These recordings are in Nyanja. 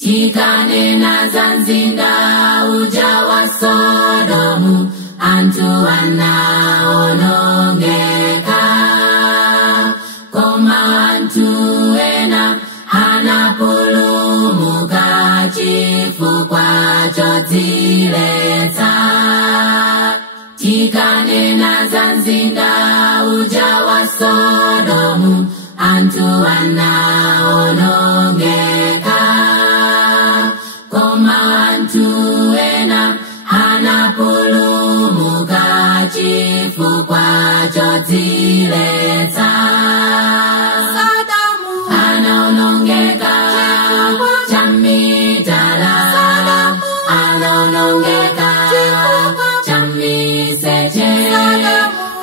Tikanena za mzinda uja wa Sodomu, antu anaonongeka. Koma antu ena anapulumuka chifukwa chodziletsa. Tikanena za mzinda uja wa Sodomu, antu anaonongeka. Koma antu ena anapulumuka chifukwa chodziletsa. Sodomu anaonongeka cha mitala. Anaonongeka cha miseche.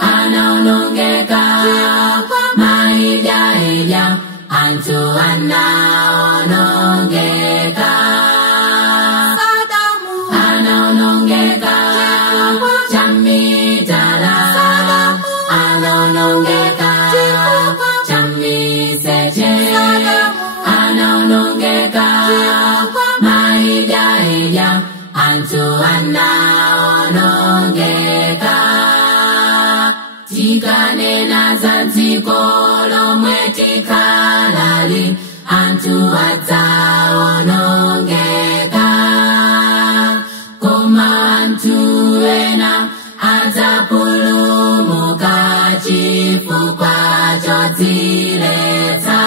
Anaonongeka maijaija, antu anaonongeka. Anaonongeka cha mitala. Anaonongeka cha miseche. Anaonongeka maijaija, antu anaonongeka. Tikanena za dziko lomwe tikalali, antu adzaonongeka. Koma antu ena adzapulumuka chifukwa chodziletsa.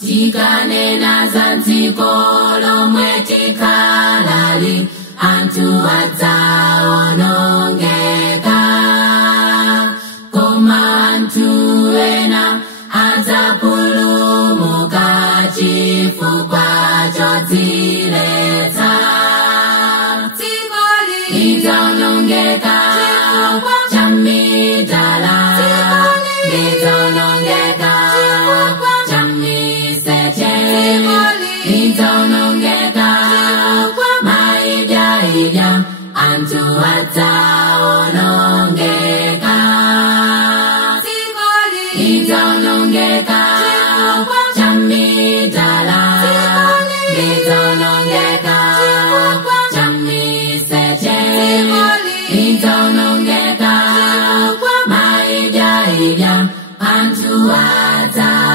Tikanena za dziko lomwe tikalali, antu adzaonongeka. Koma antu ena adzapulumuka chifukwa chodziletsa. Lidzaonongeka cha mitala. Lidzaonongeka cha miseche. Lidzaonongeka maijaija, antu adzaonongeka. Lidzaonongeka cha mitala. Lidzaonongeka cha miseche. Lidzaonongeka maijaija, antu adzaonongeka.